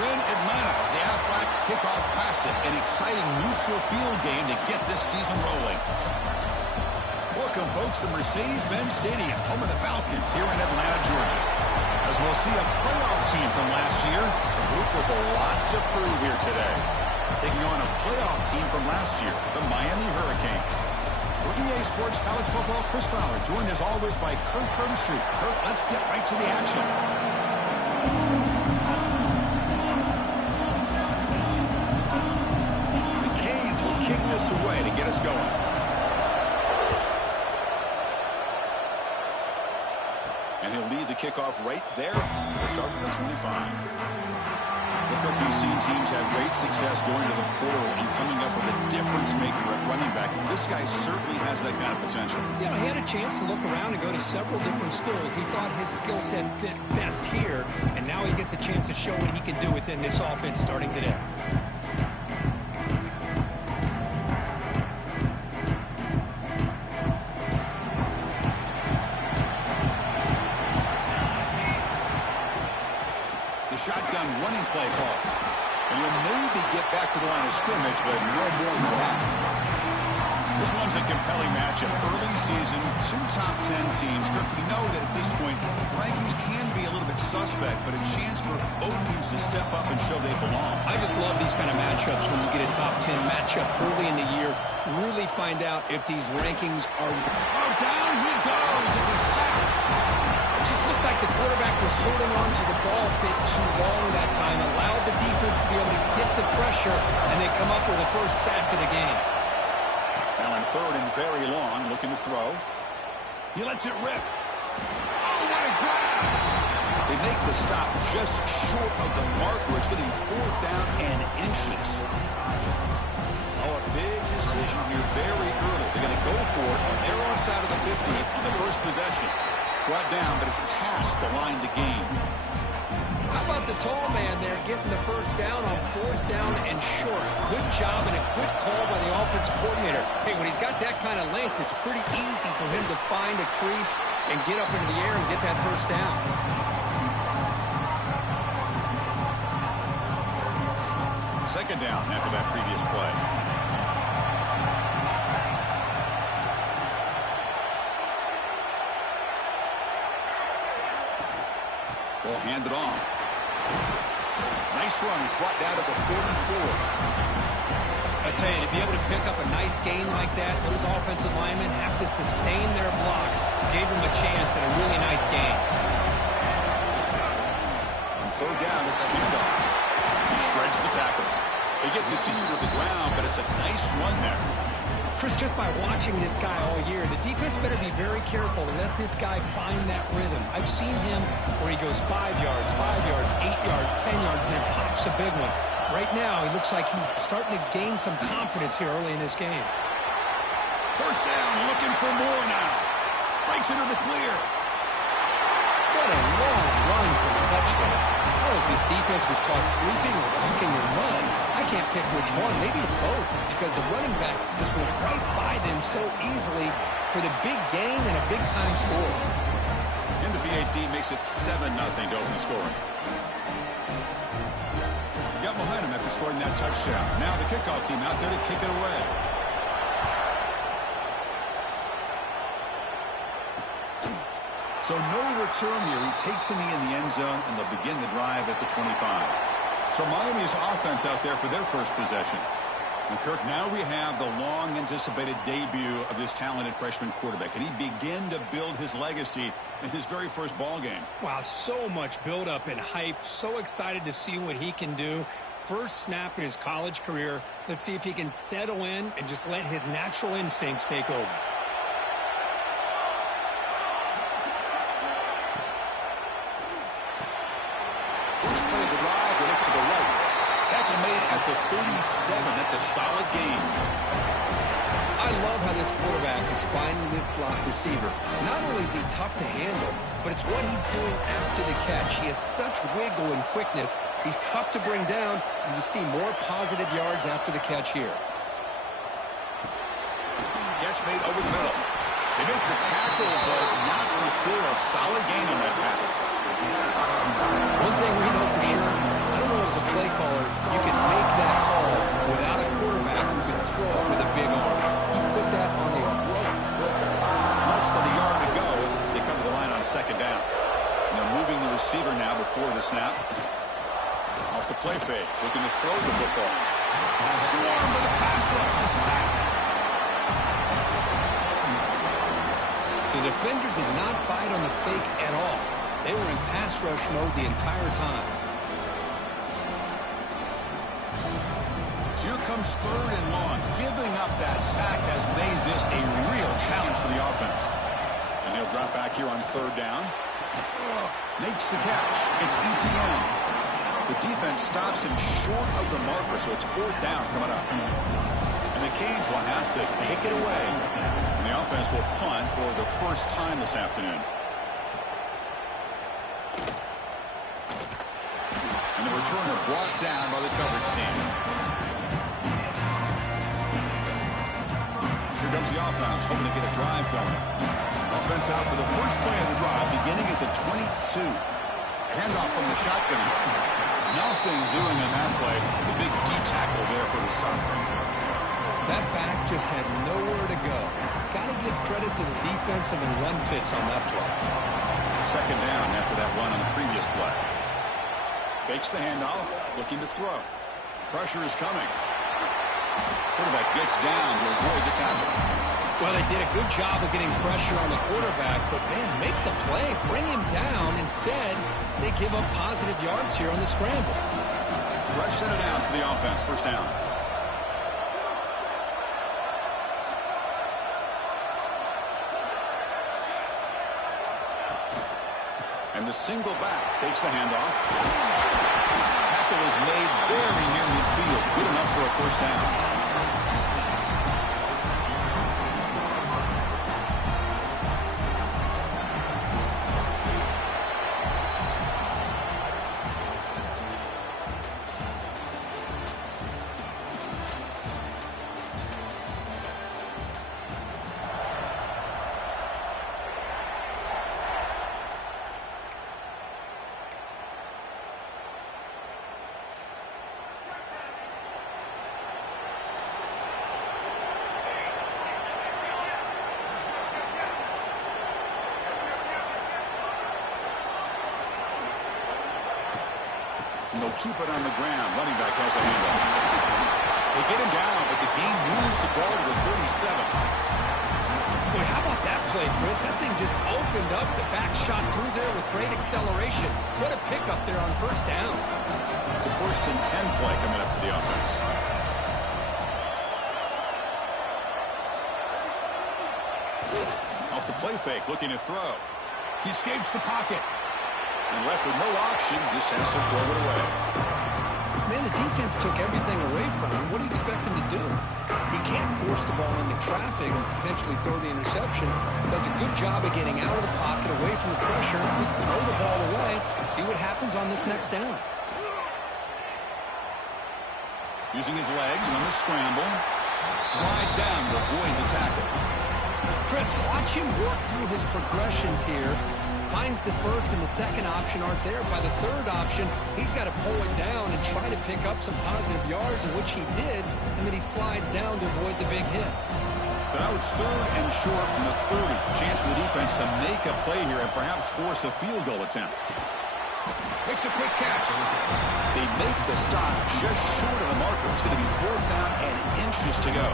We're in Atlanta, the Aflac Kickoff Classic, an exciting neutral field game to get this season rolling. Welcome, folks, to Mercedes-Benz Stadium, home of the Falcons here in Atlanta, Georgia. As we'll see a playoff team from last year, a group with a lot to prove here today. Taking on a playoff team from last year, the Miami Hurricanes. For EA Sports College Football, Chris Fowler, joined as always by Kirk Street. Kirk, let's get right to the action. The Canes will kick this away to get us going. And he'll lead the kickoff right there to start with the 25. Look like we've seen teams have great success going to the portal and coming up with a difference maker at running back. This guy certainly has that kind of potential. You know, he had a chance to look around and go to several different schools. He thought his skill set fit best here, and now he gets a chance to show what he can do within this offense starting today. Shotgun running play call. And you'll maybe get back to the line of scrimmage, but no more than that. This one's a compelling matchup. Early season, two top 10 teams. Kirk, we know that at this point, the rankings can be a little bit suspect, but a chance for both teams to step up and show they belong. I just love these kind of matchups when you get a top 10 matchup early in the year. Really find out if these rankings are... Oh, down he goes. It's a sack. It just looked like the quarterback was holding on to the ball a bit too long that time, allowed the defense to be able to get the pressure, and they come up with the first sack of the game. Now in third and very long, looking to throw. He lets it rip. Oh, what a grab! They make the stop just short of the marker. It's going to be fourth down and inches. Oh, a big decision here very early. They're going to go for it on their own side of the 50 on the first possession. Brought down, but it's past the line to gain. How about the tall man there getting the first down on fourth down and short? Good job and a quick call by the offensive coordinator. Hey, when he's got that kind of length, it's pretty easy for him to find a crease and get up into the air and get that first down. Second down after that previous play. Ball handed off. Nice run. He's brought down to the 44. I tell you, to be able to pick up a nice gain like that, those offensive linemen have to sustain their blocks. Gave him a chance at a really nice gain. On third down, this is handoff. He shreds the tackle. They get the senior to the ground, but it's a nice run there. Chris, just by watching this guy all year, the defense better be very careful to let this guy find that rhythm. I've seen him where he goes 5 yards, 8 yards, 10 yards, and then pops a big one. Right now, he looks like he's starting to gain some confidence here early in this game. First down, looking for more now. Breaks into the clear. What a long run for the touchdown. I don't know if this defense was caught sleeping or walking or what. I can't pick which one. Maybe it's both, because the running back just went right by them so easily for the big gain and a big-time score. And the BAT makes it 7-0 to open the scoring. Got behind him after scoring that touchdown. Now the kickoff team out there to kick it away. So no return here. He takes a knee in the end zone, and they'll begin the drive at the 25. So Miami's offense out there for their first possession. And Kirk, now we have the long-anticipated debut of this talented freshman quarterback. Can he begin to build his legacy in his very first ball game? Wow, so much build-up and hype. So excited to see what he can do. First snap in his college career. Let's see if he can settle in and just let his natural instincts take over. First play of the drive, they look to the right. Tackle made at the 37. That's a solid gain. I love how this quarterback is finding this slot receiver. Not only is he tough to handle, but it's what he's doing after the catch. He has such wiggle and quickness. He's tough to bring down, and you see more positive yards after the catch here. Catch made over the middle. They make the tackle, but not for a solid gain on that pass. One thing we know for sure, I don't know as a play caller, you can make that call without a quarterback who can throw it with a big arm. He put that on a rope. Less than a yard to go as they come to the line on second down. And they're moving the receiver now before the snap. Off the play fake, looking to throw the football. Swarmed with a pass rush, a sack. The defender did not bite on the fake at all. They were in pass rush mode the entire time. So here comes third and long. Giving up that sack has made this a real challenge for the offense. And he'll drop back here on third down. Makes the catch. It's ETN. The defense stops him short of the marker, so it's fourth down coming up. And the Canes will have to kick it away. And the offense will punt for the first time this afternoon. And the returner brought down by the coverage team. Here comes the offense, hoping to get a drive going. Offense out for the first play of the drive, beginning at the 22. Handoff from the shotgun. Nothing doing in that play. The big D tackle there for the stop. That back just had nowhere to go. Got to give credit to the defense and the run fits on that play. Second down after that run on the previous play. Fakes the handoff, looking to throw. Pressure is coming. Quarterback gets down to avoid the tackle. Well, they did a good job of getting pressure on the quarterback, but, man, make the play. Bring him down. Instead, they give up positive yards here on the scramble. Rush set it down to the offense. First down. And the single back takes the handoff. Tackle is made very near midfield. Good enough for a first down. And they'll keep it on the ground. Running back has the handoff. They get him down, but the game moves the ball to the 37. Boy, how about that play, Chris? That thing just opened up. The back shot through there with great acceleration. What a pickup there on first down. It's a first and 10 play coming up for the offense. Off the play fake, looking to throw. He escapes the pocket. And left with no option, just has to throw it away. Man, the defense took everything away from him. What do you expect him to do? He can't force the ball into traffic and potentially throw the interception. Does a good job of getting out of the pocket, away from the pressure, just throw the ball away and see what happens on this next down. Using his legs on the scramble. Slides down to avoid the tackle. Chris, watch him work through his progressions here. Finds the first and the second option aren't there. By the third option, he's got to pull it down and try to pick up some positive yards, in which he did, and then he slides down to avoid the big hit. So now it's third and short from the 30. Chance for the defense to make a play here and perhaps force a field goal attempt. Makes a quick catch. They make the stop just short of the marker. It's going to be fourth down and inches to go.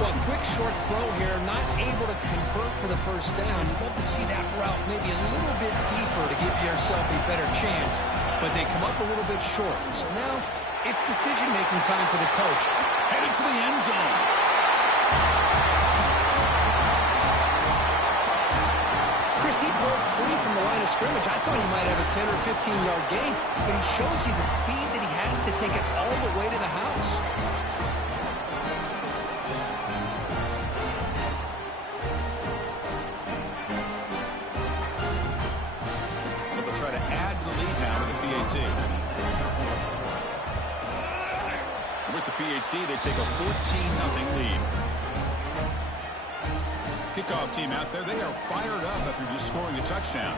Well, quick short throw here, not able to convert for the first down. You'd love to see that route maybe a little bit deeper to give yourself a better chance, but they come up a little bit short. So now it's decision-making time for the coach. Headed for the end zone. Chris, he broke free from the line of scrimmage. I thought he might have a 10 or 15-yard gain, but he shows you the speed that he has to take it all the way to the house. With the PAT, they take a 14-0 lead. Kickoff team out there, they are fired up after just scoring a touchdown.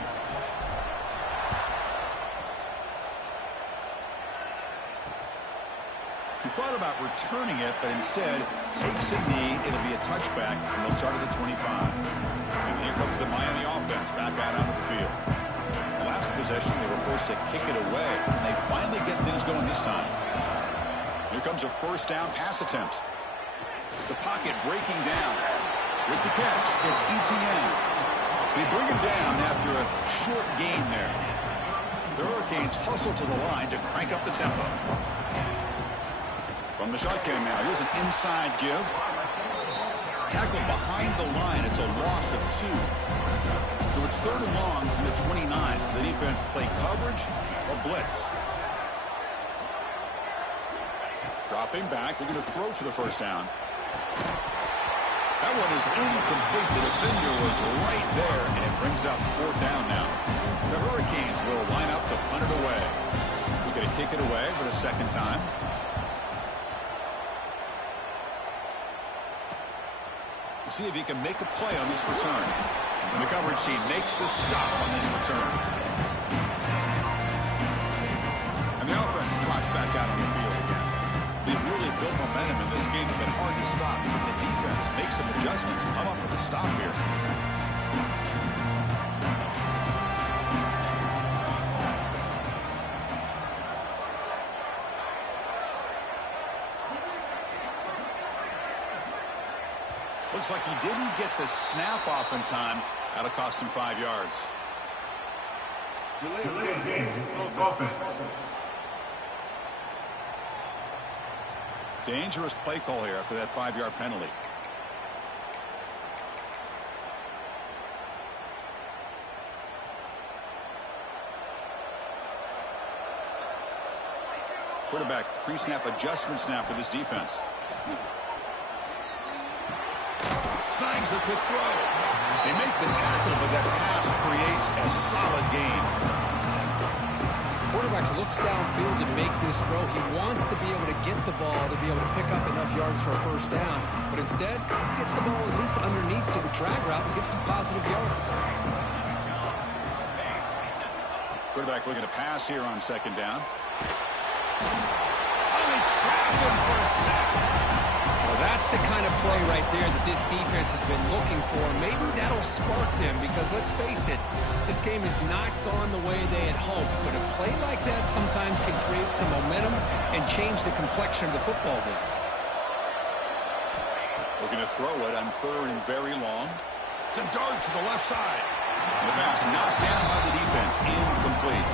He thought about returning it, but instead takes a knee. It'll be a touchback, and they'll start at the 25. And here comes the Miami offense back out onto the field. The last possession, they were forced to kick it away, and they finally get things going this time. Here comes a first down pass attempt. The pocket breaking down. With the catch, it's ETN. They bring him down after a short gain there. The Hurricanes hustle to the line to crank up the tempo. From the shotgun now, here's an inside give. Tackle behind the line. It's a loss of 2. So it's 3rd and long from the 29. The defense play coverage or blitz. Dropping back, looking to throw for the first down. That one is incomplete. The defender was right there, and it brings up 4th down now. The Hurricanes will line up to punt it away. We're going to kick it away for the second time. We'll see if he can make a play on this return. And the coverage team makes the stop on this return. And the offense trots back out on the field again. They've really built momentum in this game. It's been hard to stop, but the defense makes some adjustments, come up with a stop here. Looks like he didn't get the snap off in time. That'll cost him 5 yards. Delayed game. Offense. Dangerous play call here after that 5-yard penalty. Quarterback pre-snap adjustments now for this defense. Snags the quick throw. They make the tackle, but that pass creates a solid gain. Quarterback looks downfield to make this throw. He wants to be able to get the ball to be able to pick up enough yards for a first down. But instead, he gets the ball at least underneath to the drag route and gets some positive yards. Quarterback looking to pass here on 2nd down. Only traveling for a sack. Well, that's the kind of play right there that this defense has been looking for. Maybe that'll spark them because, let's face it, this game has not gone the way they had hoped. But a play like that sometimes can create some momentum and change the complexion of the football game. Looking to throw it on 3rd and very long. To dart to the left side. And the pass knocked down by the defense. Incomplete.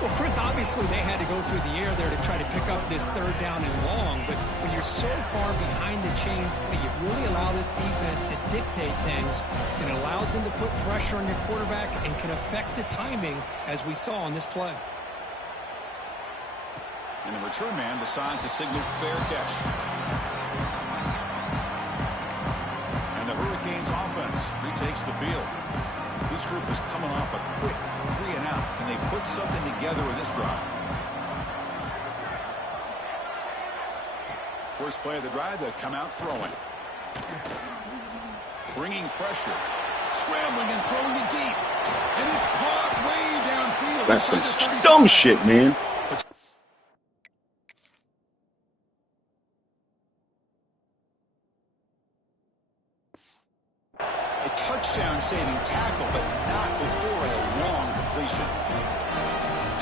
Well, Chris, obviously they had to go through the air there to try to pick up this 3rd down and long, but when you're so far behind the chains, you really allow this defense to dictate things, and it allows them to put pressure on your quarterback and can affect the timing, as we saw on this play. And the return man decides to signal fair catch. And the Hurricanes offense retakes the field. This group is coming off a quick 3-and-out. Can they put something together in this drive? First play of the drive, they come out throwing. Bringing pressure. Scrambling and throwing it deep. And it's caught way downfield. That's some dumb shit, man. A touchdown-saving tackle, but not before a long completion.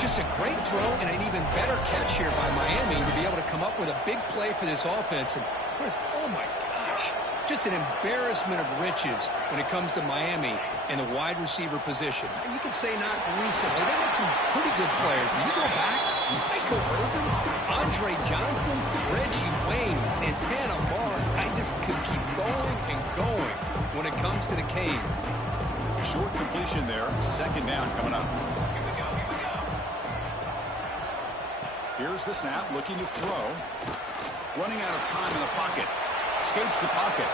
Just a great throw and an even better catch here by Miami to be able to come up with a big play for this offense. And Chris, oh my gosh, just an embarrassment of riches when it comes to Miami and the wide receiver position. You could say not recently. They had some pretty good players. When you go back, Michael Irvin, Andre Johnson, Reggie Wayne, Santana Moss. I just could keep going and going when it comes to the Canes. Short completion there. 2nd down coming up. Here's the snap, looking to throw. Running out of time in the pocket. Escapes the pocket.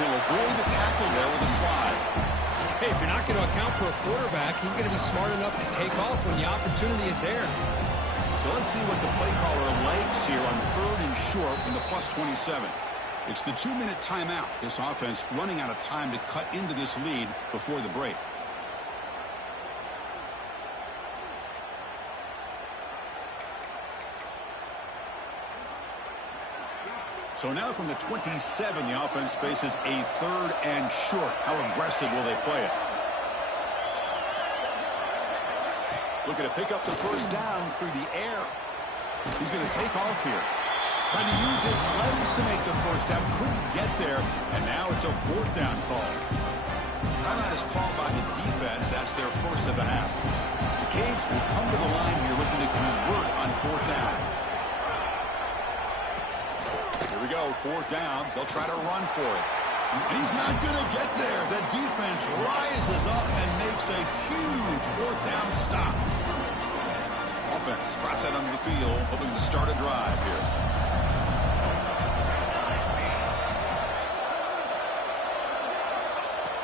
He'll avoid the tackle there with a slide. Hey, if you're not going to account for a quarterback, he's going to be smart enough to take off when the opportunity is there. So let's see what the play caller likes here on 3rd and short from the +27. It's the 2-minute timeout. This offense running out of time to cut into this lead before the break. So now from the 27, the offense faces a 3rd and short. How aggressive will they play it? Looking to pick up the first down through the air. He's going to take off here. Trying to use his legs to make the first down. Couldn't get there, and now it's a 4th down call. Timeout is called by the defense. That's their first of the half. The Canes will come to the line here looking to convert on 4th down. Here we go, 4th down. They'll try to run for it. And he's not going to get there. The defense rises up and makes a huge 4th down stop. Offense cross out onto the field, hoping to start a drive here.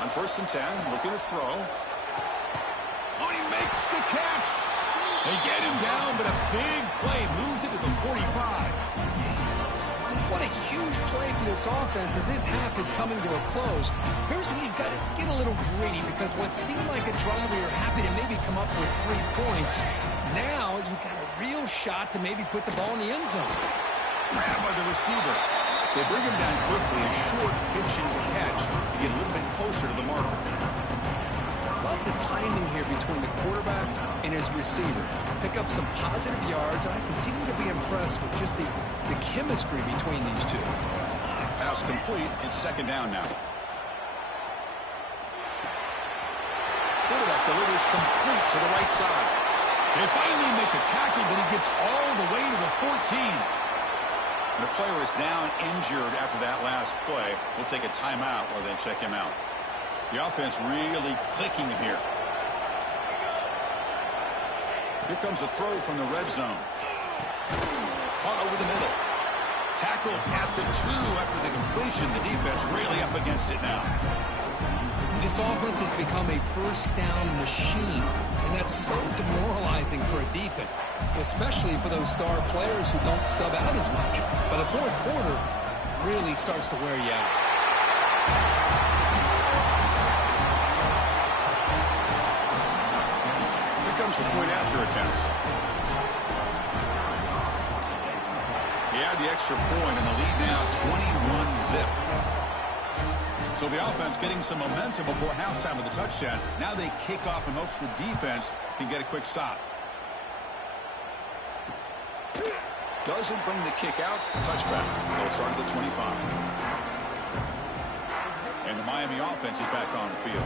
On 1st and 10, looking to throw. Oh, he makes the catch. They get him down, but a big play moves it to the 45. What a huge play for this offense as this half is coming to a close. Here's where you've got to get a little greedy, because what seemed like a drive where you're happy to maybe come up with 3 points, now you've got a real shot to maybe put the ball in the end zone. Grabbed by the receiver. They bring him down quickly, a short pitch and catch to get a little bit closer to the mark. Love the timing here between the quarterback and his receiver. Pick up some positive yards, and I continue to be impressed with just the chemistry between these two. Pass complete. It's 2nd down now. Quarterback delivers complete to the right side. They finally make the tackle, but he gets all the way to the 14. The player is down injured after that last play. We'll take a timeout or then check him out. The offense really clicking here. Here comes a throw from the red zone. Caught over the middle. Tackle at the 2 after the completion. The defense really up against it now. This offense has become a 1st down machine, and that's so demoralizing for a defense, especially for those star players who don't sub out as much. But the 4th quarter really starts to wear you out. Here comes the point after attempt. He had the extra point, and the lead now 21-zip. So the offense getting some momentum before halftime with the touchdown. Now they kick off in hopes the defense can get a quick stop. Doesn't bring the kick out. Touchback. They'll start at the 25. And the Miami offense is back on the field.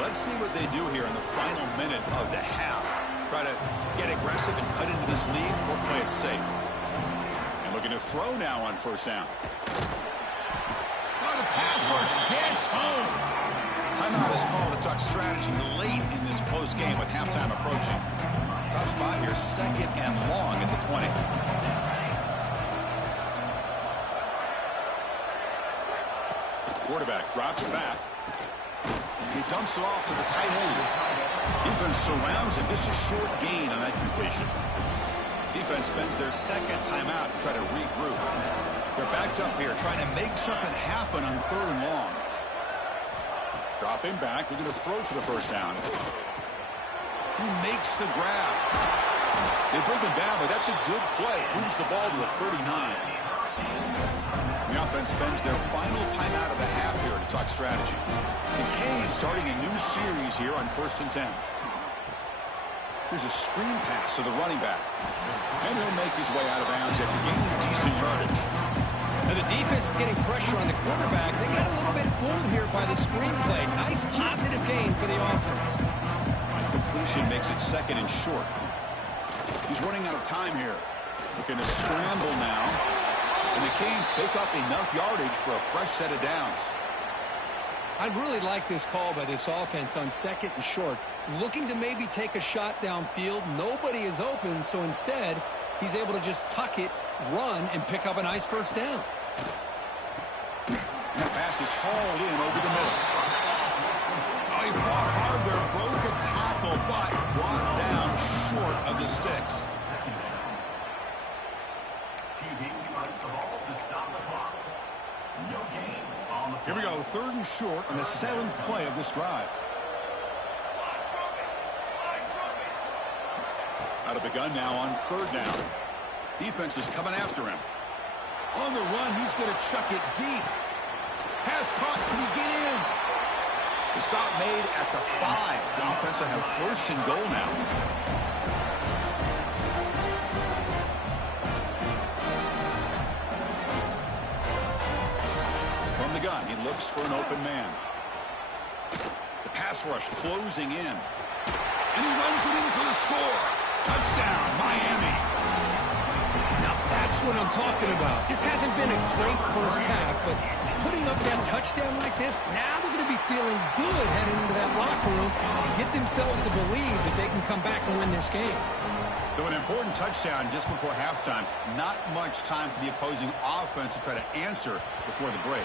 Let's see what they do here in the final minute of the half. Try to get aggressive and cut into this lead, or play it safe. And looking to throw now on 1st down. The pass rush gets home. Timeout is called to talk strategy late in this close game with halftime approaching. Tough spot here, 2nd and long at the 20. Quarterback drops back. He dumps it off to the tight end. Defense surrounds him. Just a short gain on that completion. Defense spends their 2nd timeout to try to regroup. They're backed up here, trying to make something happen on 3rd and long. Dropping back, looking to throw for the 1st down. He makes the grab. They bring him down, but that's a good play. Moves the ball to the 39. The offense spends their final timeout of the half here to talk strategy. The Canes starting a new series here on 1st and 10. Here's a screen pass to the running back. And he'll make his way out of bounds after gaining decent yardage. Now the defense is getting pressure on the quarterback. They got a little bit fooled here by the screen play. Nice positive gain for the offense. And completion makes it 2nd and short. He's running out of time here. Looking to scramble now. And the Canes pick up enough yardage for a fresh set of downs. I really like this call by this offense on 2nd and short. Looking to maybe take a shot downfield. Nobody is open, so instead, he's able to just tuck it, run, and pick up a nice 1st down. And the pass is hauled in over the middle. Oh, he fought hard there, broke a tackle, but brought down short of the sticks. Here we go, 3rd and short on the 7th play of this drive. Out of the gun now on 3rd down. Defense is coming after him. Oh, On the run, he's going to chuck it deep. Pass caught. Can he get in? The stop made at the 5. The offense will have first and goal now. From the gun, he looks for an open man. The pass rush closing in. And he runs it in for the score. Touchdown, Miami. Now that's what I'm talking about. This hasn't been a great first half, but putting up that touchdown like this, now they're going to be feeling good heading into that locker room and get themselves to believe that they can come back and win this game. So an important touchdown just before halftime. Not much time for the opposing offense to try to answer before the break.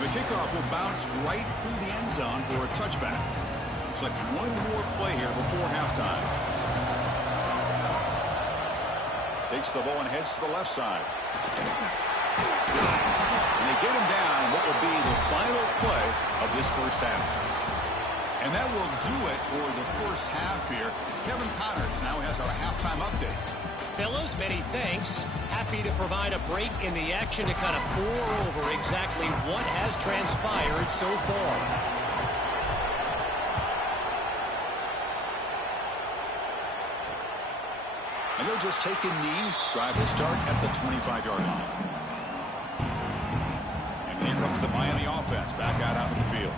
And the kickoff will bounce right through the end zone for a touchback. Looks like one more play here before halftime. Takes the ball and heads to the left side. And they get him down what will be the final play of this first half. And that will do it for the first half here. Kevin Connors now has our halftime update. Fellas, many thanks. Happy to provide a break in the action to kind of pour over exactly what has transpired so far. And they'll just take a knee. Drive will start at the 25-yard line. And here comes the Miami offense back out onto the field.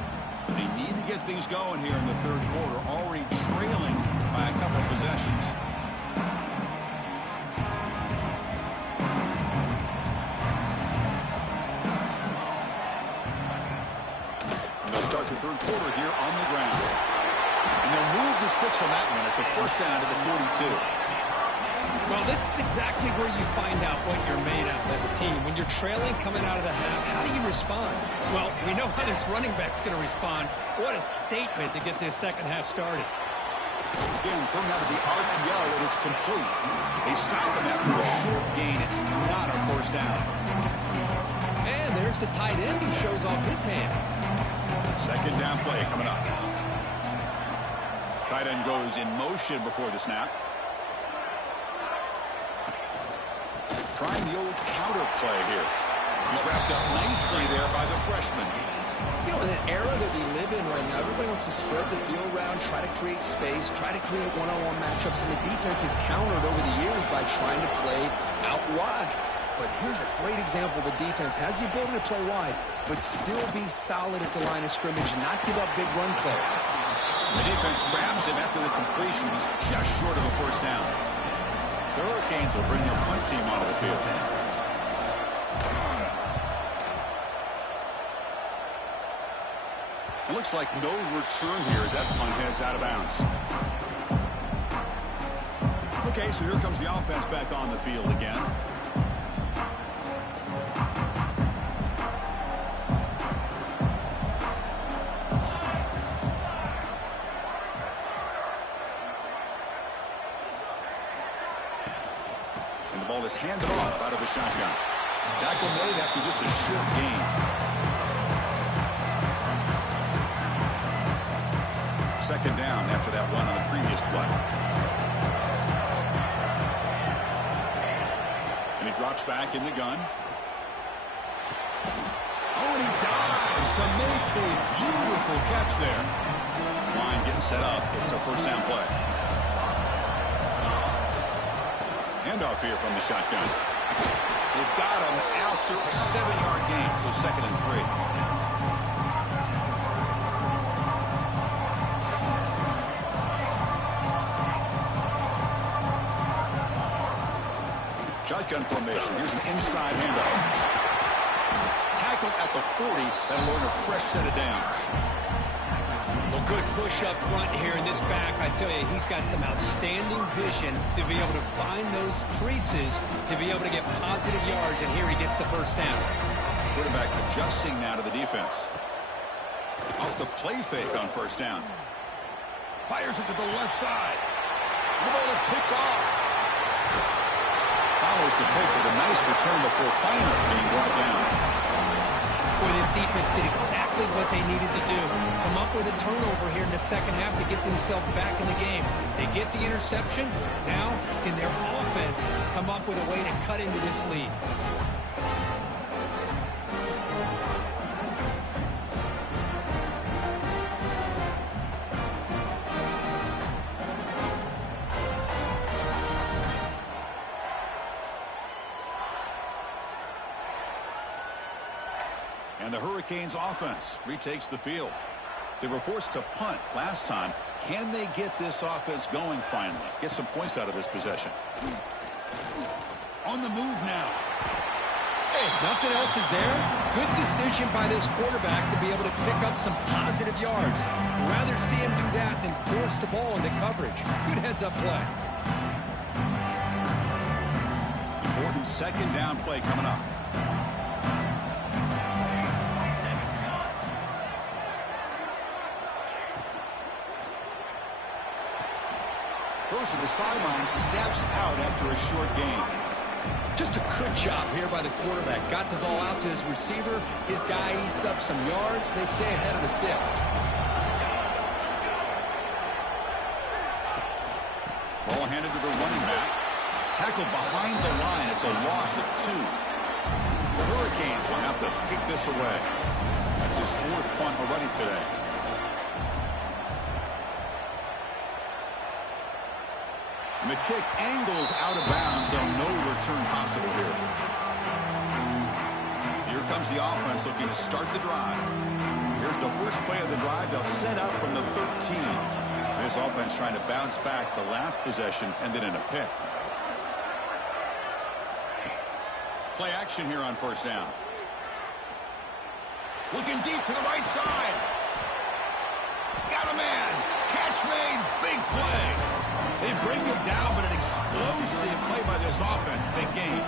They need to get things going here in the third quarter, already trailing by a couple of possessions. And they'll start the third quarter here on the ground. And they'll move the 6 on that one. It's a first down to the 42. Well, this is exactly where you find out what you're made of as a team. When you're trailing coming out of the half, how do you respond? Well, we know how this running back's going to respond. What a statement to get this second half started. Again, thrown out of the RPO, and it's complete. They stop him after a short gain. It's not a first down. And there's the tight end who shows off his hands. Second down play coming up. Tight end goes in motion before the snap. Trying the old counter play here. He's wrapped up nicely there by the freshman. You know, in an era that we live in right now, everybody wants to spread the field around, try to create space, try to create one-on-one matchups, and the defense is countered over the years by trying to play out wide. But here's a great example. The defense has the ability to play wide, but still be solid at the line of scrimmage and not give up big run plays. The defense grabs him after the completion. He's just short of a first down. The Hurricanes will bring their punt team onto the field. It looks like no return here as that punt heads out of bounds. Okay, so here comes the offense back on the field again. And the ball is handed off out of the shotgun. Tackle made after just a short gain. Second down after that run on the previous play. And he drops back in the gun. Oh, and he dives to make a beautiful catch there. This line getting set up. It's a first down play. Handoff here from the shotgun. They've got him after a 7-yard gain, so 2nd and 3. Shotgun formation. Here's an inside handoff. Tackled at the 40. That'll earn a fresh set of downs. Well, good push up front here in this back. I tell you, he's got some outstanding vision to be able to find those creases, to be able to get positive yards, and here he gets the first down. Quarterback adjusting now to the defense. Off the play fake on first down. Fires it to the left side. The ball is picked off. Follows the pick with a nice return before finally being brought down. Boy, this defense did exactly what they needed to do. Come up with a turnover here in the second half to get themselves back in the game. They get the interception. Now, can their offense come up with a way to cut into this lead? And the Hurricanes offense retakes the field. They were forced to punt last time. Can they get this offense going finally? Get some points out of this possession. On the move now. Hey, if nothing else is there, good decision by this quarterback to be able to pick up some positive yards. Rather see him do that than force the ball into coverage. Good heads-up play. Important second down play coming up. Goes to the sideline, steps out after a short gain. Just a good job here by the quarterback. Got the ball out to his receiver. His guy eats up some yards. They stay ahead of the sticks. Ball handed to the running back. Tackled behind the line. It's a loss of 2. The Hurricanes will have to kick this away. That's his 4th punt already today. And the kick angles out of bounds, so no return possible here. Here comes the offense looking to start the drive. Here's the first play of the drive. They'll set up from the 13. This offense trying to bounce back. The last possession ended in a pick. Play action here on first down. Looking deep to the right side. Got a man. Catch made. Big play. They bring him down, but an explosive play by this offense. Big game.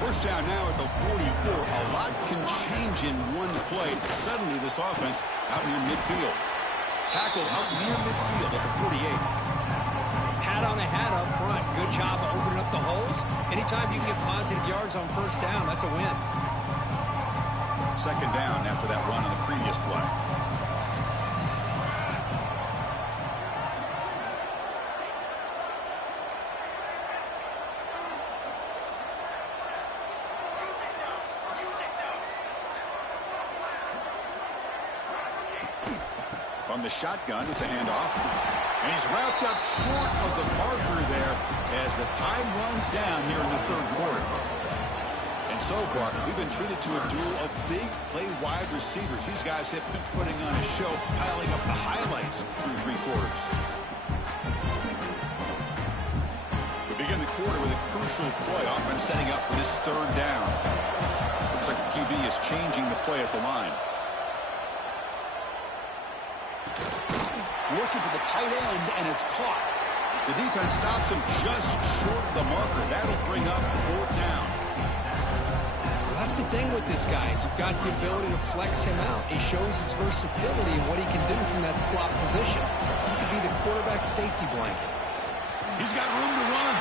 First down now at the 44. A lot can change in one play. Suddenly this offense out near midfield. Tackle out near midfield at the 48. Hat on a hat up front. Good job of opening up the holes. Anytime you can get positive yards on first down, that's a win. Second down after that run on the previous play. From the shotgun, it's a handoff. And he's wrapped up short of the marker there as the time runs down here in the 3rd quarter. And so far, we've been treated to a duel of big play wide receivers. These guys have been putting on a show, piling up the highlights through 3 quarters. We begin the quarter with a crucial play, often setting up for this 3rd down. Looks like the QB is changing the play at the line. Looking for the tight end, and it's caught. The defense stops him just short of the marker. That'll bring up 4th down. Well, that's the thing with this guy. You've got the ability to flex him out. He shows his versatility and what he can do from that slot position. He could be the quarterback safety blanket. He's got room to run.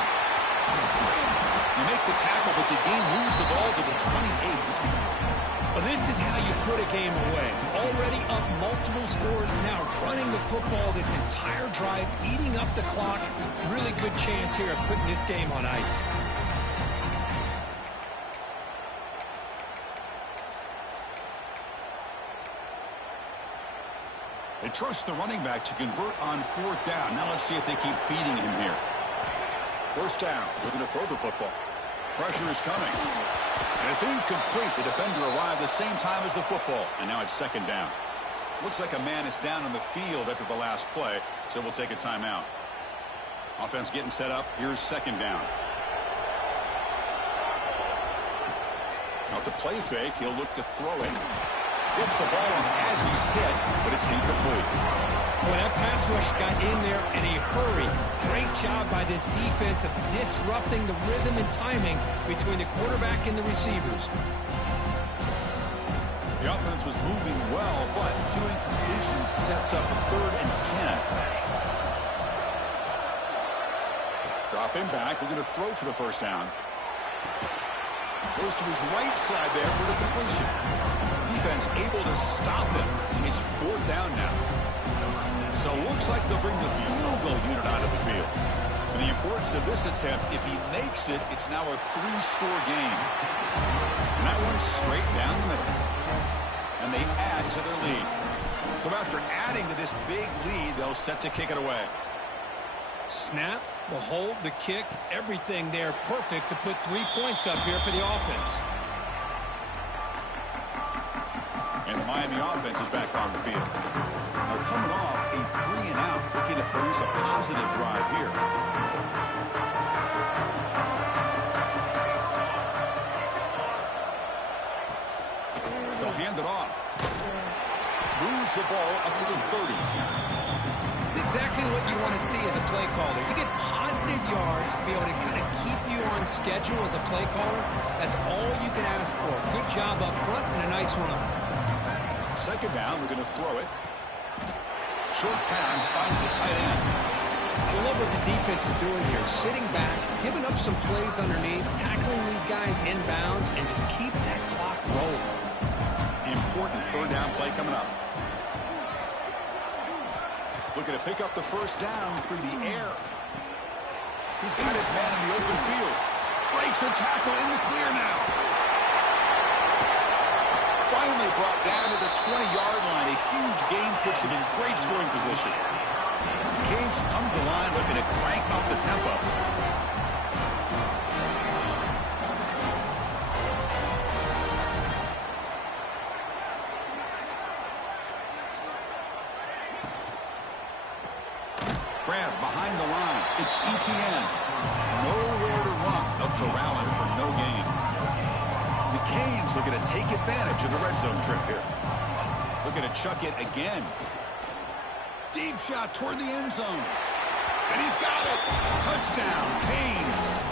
You make the tackle, but the game moves the ball to the 28. Well, this is how you put a game away. Already up multiple scores, now running the football this entire drive, eating up the clock. Really good chance here of putting this game on ice. They trust the running back to convert on 4th down. Now let's see if they keep feeding him here. First down, looking to throw the football. Pressure is coming. And it's incomplete. The defender arrived the same time as the football. And now it's 2nd down. Looks like a man is down on the field after the last play, so we'll take a timeout. Offense getting set up. Here's 2nd down. Off the play fake, he'll look to throw it. Gets the ball on as he's hit, but it's incomplete. Well, that pass rush got in there in a hurry. Great job by this defense of disrupting the rhythm and timing between the quarterback and the receivers. The offense was moving well, but 2 incompletions sets up a 3rd and 10. Drop him back. We're going to throw for the first down. Goes to his right side there for the completion. Defense able to stop him. It's 4th down now. So it looks like they'll bring the field goal unit onto the field. And the importance of this attempt, if he makes it, it's now a 3-score game. And that one's straight down the middle. And they add to their lead. So after adding to this big lead, they'll set to kick it away. Snap, the hold, the kick, everything there perfect to put 3 points up here for the offense. And the Miami offense is back on the field. Now coming off a 3-and-out, looking to produce a positive drive here. They'll hand it off. Moves the ball up to the 30. It's exactly what you want to see as a play caller. You get positive yards to be able to kind of keep you on schedule as a play caller. That's all you can ask for. Good job up front and a nice run. Second down, we're going to throw it. Short pass finds the tight end. I love what the defense is doing here. Sitting back, giving up some plays underneath, tackling these guys inbounds, and just keep that clock rolling. Important third down play coming up. Looking to pick up the first down through the air. He's got his man in the open field. Breaks a tackle in the clear now. Finally brought down to the 20-yard line. A huge gain puts him in great scoring position. Canes come to the line looking to crank up the tempo. Grab behind the line. It's ETN. Nowhere to run. They'll corral him for no gain. The Canes looking to take advantage of the red zone trip here. Looking to chuck it again. Deep shot toward the end zone. And he's got it. Touchdown, Canes.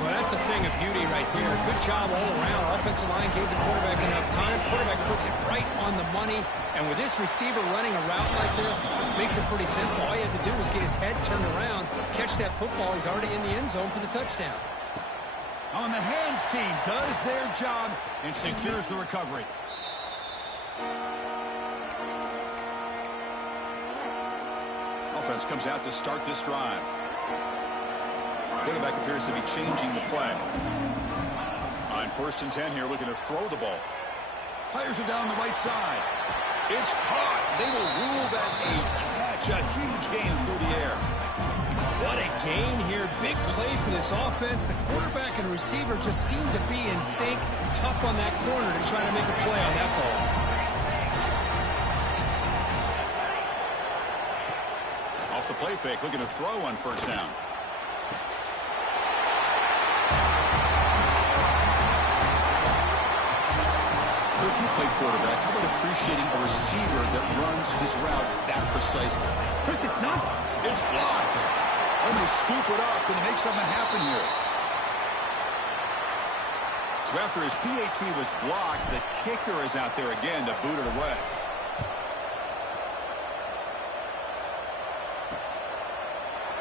Well, that's a thing of beauty right there. Good job all around. Offensive line gave the quarterback enough time. Quarterback puts it right on the money. And with this receiver running a route like this, makes it pretty simple. All you have to do is get his head turned around, catch that football. He's already in the end zone for the touchdown. On the hands team does their job and secures the recovery. Offense comes out to start this drive. Quarterback appears to be changing the play. On 1st and 10 here, looking to throw the ball. Fires it down the right side. It's caught. They will rule that a catch. A huge gain through the air. What a gain here. Big play for this offense. The quarterback and receiver just seem to be in sync. Tough on that corner to try to make a play on that ball. Off the play fake, looking to throw on 1st down. If you play quarterback, how about appreciating a receiver that runs his routes that precisely? Chris, it's not. It's blocked. And they scoop it up, and they make something happen here. So after his PAT was blocked, the kicker is out there again to boot it away.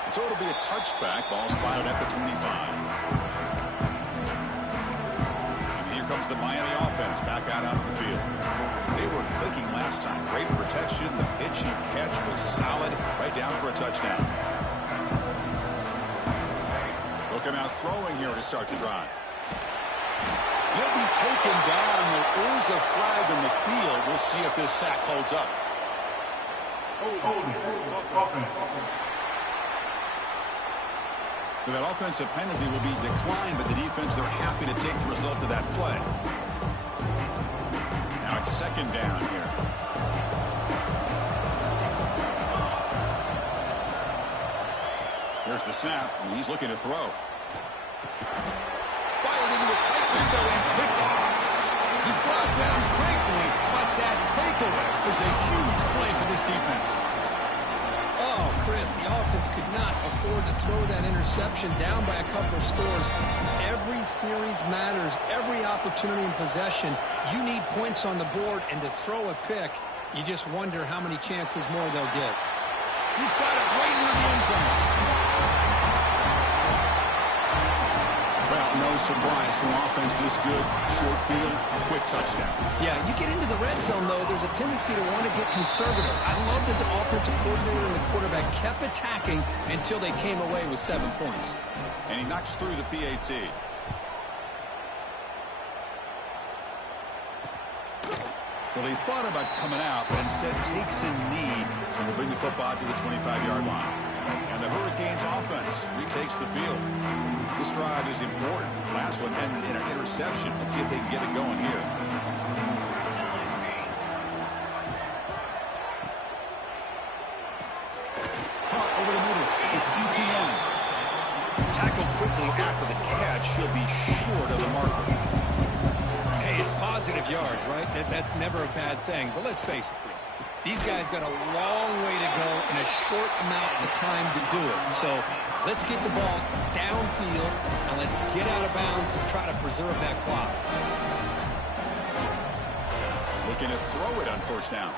And so it'll be a touchback. Ball spotted at the 25. Comes the Miami offense back out onto the field. They were clicking last time. Great protection. The pitch and catch was solid. Right down for a touchdown. They'll come out throwing here to start the drive. He'll be taken down. There is a flag in the field. We'll see if this sack holds up. So that offensive penalty will be declined, but the defense, they're happy to take the result of that play. Now it's 2nd down here. Here's the snap, and he's looking to throw. Fired into the tight window and picked off. He's brought down quickly, but that takeaway is a huge play for this defense. Oh, Chris, the offense could not afford to throw that interception down by a couple of scores. Every series matters. Every opportunity in possession, you need points on the board, and to throw a pick, you just wonder how many chances more they'll get. He's got it right near the end zone. Well, no surprise from offense this good. Short field, quick touchdown. Yeah, you get into the red zone, though, there's a tendency to want to get conservative. I love that the offensive coordinator and the quarterback kept attacking until they came away with 7 points. And he knocks through the PAT. Well, he thought about coming out, but instead takes a knee and will bring the football to the 25-yard line. And the Hurricanes offense retakes the field. This drive is important. Last one had an interception. Let's see if they can get it going here. immediately after the catch, he'll be short of the marker. Hey, it's positive yards, right? That's never a bad thing. But let's face it, Chris. These guys got a long way to go in a short amount of time to do it. So let's get the ball downfield, and let's get out of bounds to try to preserve that clock. Looking to throw it on first down.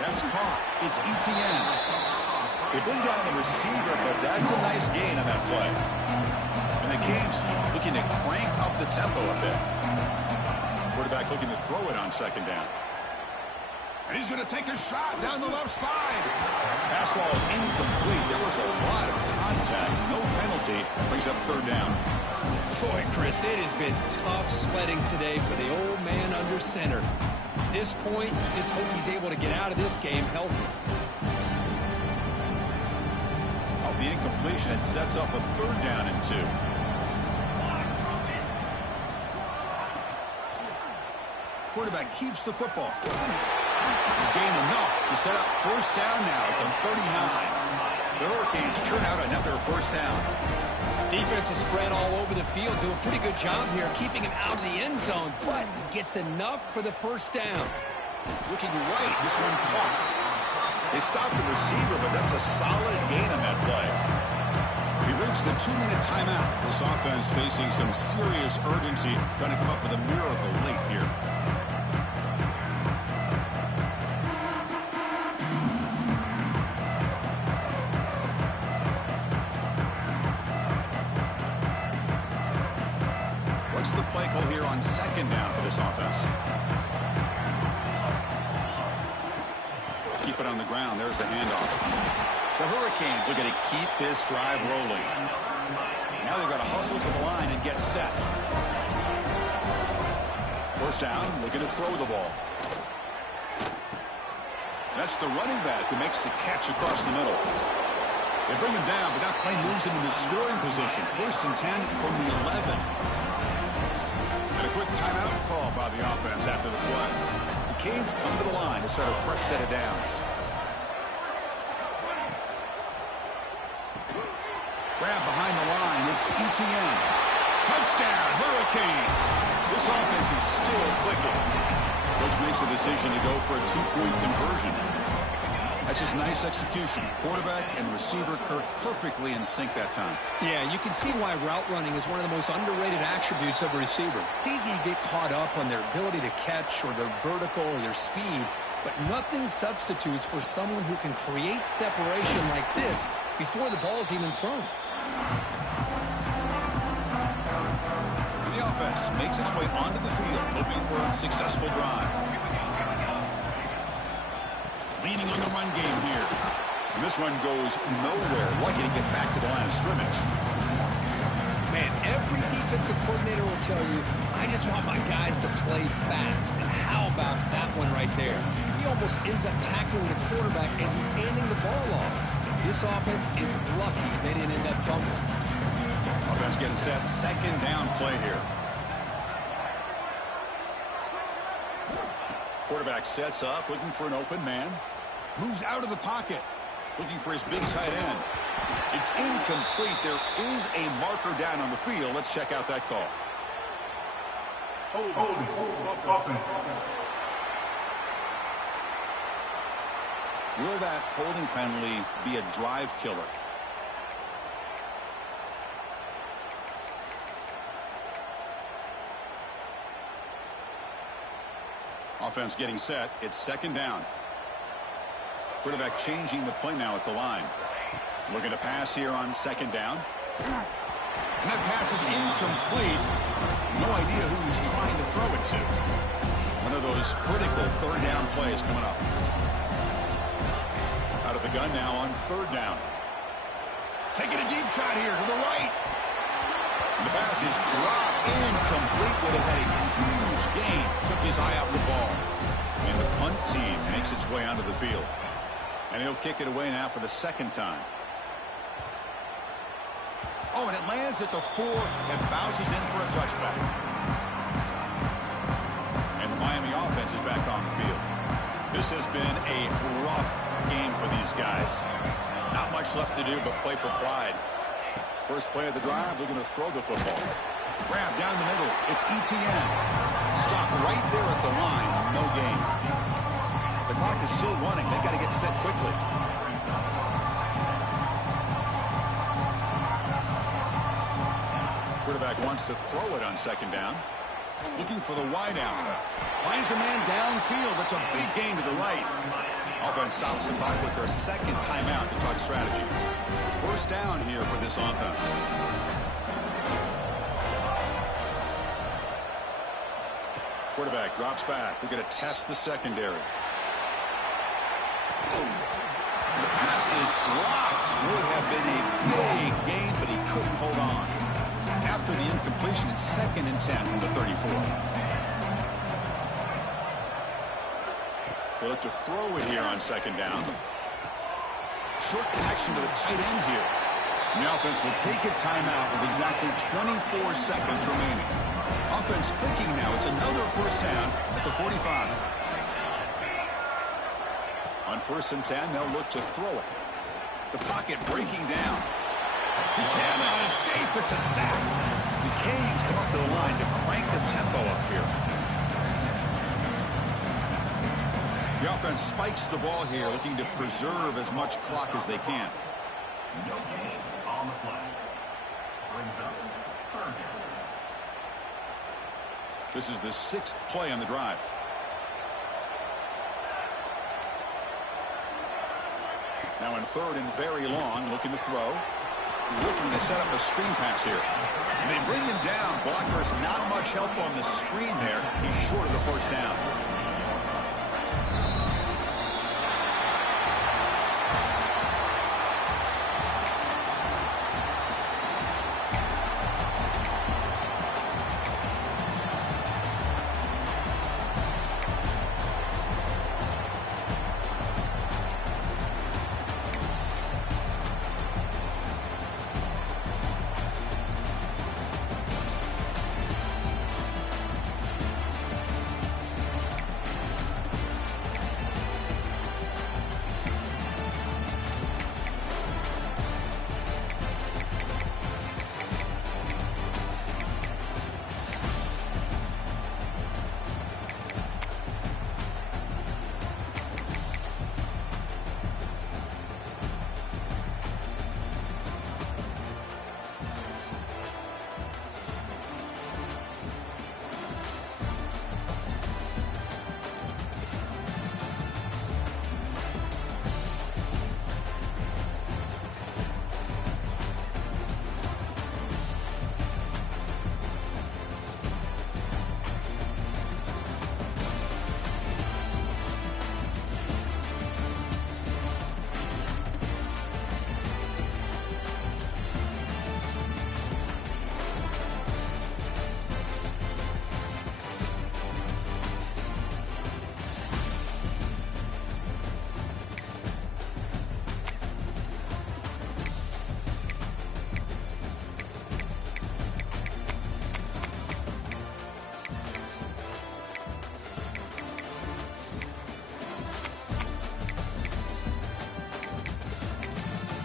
That's caught. It's ETN. They bring down the receiver, but that's a nice gain on that play. And the Canes looking to crank up the tempo a bit. Quarterback looking to throw it on second down. And he's going to take a shot down the left side. Pass ball is incomplete. There was a lot of contact. No penalty. Brings up third down. Boy, Chris, it has been tough sledding today for the old man under center. At this point, you just hope he's able to get out of this game healthy. Off the incompletion, it sets up a third down and 2. Quarterback keeps the football. Gain enough to set up first down now at the 39. The Hurricanes churn out another first down. Defense is spread all over the field. Do a pretty good job here keeping him out of the end zone, but he gets enough for the first down. Looking right, this one caught. They stopped the receiver, but that's a solid gain on that play. We've reached the 2-minute timeout. This offense facing some serious urgency, trying to come up with a miracle late here. What's the play call here on second down for this offense? Keep it on the ground. There's the handoff. The Hurricanes are going to keep this drive rolling. Now they've got to hustle to the line and get set. First down, looking to throw the ball. That's the running back who makes the catch across the middle. They bring him down, but that play moves him into scoring position. First and 10 from the 11. And a quick timeout call by the offense after the play. The Canes come to the line to start a fresh set of downs. Grab behind the line. It's ETN. Touchdown, Hurricanes. This offense is still clicking. Coach makes the decision to go for a 2-point conversion. That's just nice execution. Quarterback and receiver perfectly in sync that time. Yeah, you can see why route running is one of the most underrated attributes of a receiver. It's easy to get caught up on their ability to catch or their vertical or their speed, but nothing substitutes for someone who can create separation like this before the ball's even thrown. And the offense makes its way onto the field, looking for a successful drive. Leaning on the run game here. And this run goes nowhere. Lucky to get back to the line of scrimmage. Man, every defensive coordinator will tell you, I just want my guys to play fast. And how about that one right there? He almost ends up tackling the quarterback as he's handing the ball off. This offense is lucky they didn't end up fumbling. Offense getting set. Second down play here. Quarterback sets up, looking for an open man. Moves out of the pocket, looking for his big tight end. It's incomplete. There is a marker down on the field. Let's check out that call. Offense. Will that holding penalty be a drive killer? Offense getting set. It's second down. Quarterback changing the play now at the line. Looking to pass here on second down. And that pass is incomplete. No idea who he's trying to throw it to. One of those critical third down plays coming up. Out of the gun now on third down. Taking a deep shot here to the right. And the pass is dropped. Incomplete. Would have had a huge gain. Took his eye off the ball. And the punt team makes its way onto the field. And he'll kick it away now for the second time. Oh, and it lands at the 4 and bounces in for a touchback. And the Miami offense is back on the field. This has been a rough game for these guys. Not much left to do but play for pride. First play of the drive, looking to throw the football. Grab down the middle. It's ETN. Stop right there at the line. No gain. The clock is still running. They got to get set quickly. Quarterback wants to throw it on second down. Looking for the wide out. Finds a man downfield. That's a big gain to the right. Offense stops the clock with their second timeout to talk strategy. First down here for this offense. Quarterback drops back. We're going to test the secondary. The pass is dropped. Would have been a big gain, but he couldn't hold on. After the incompletion, it's 2nd and 10 from the 34. They look to throw it here on second down. Short connection to the tight end here. And the offense will take a timeout with exactly 24 seconds remaining. Offense clicking now. It's another first down at the 45. On 1st and 10, they'll look to throw it. The pocket breaking down. He cannot escape. It's a sack. The Canes come up to the line to crank the tempo up here. The offense spikes the ball here, looking to preserve as much clock as they can. No gain on the play. Brings up 3rd down. This is the 6th play on the drive. Now in 3rd and very long, looking to throw. Looking to set up a screen pass here. And they bring him down. Blockers not much help on the screen there. He's short of the first down.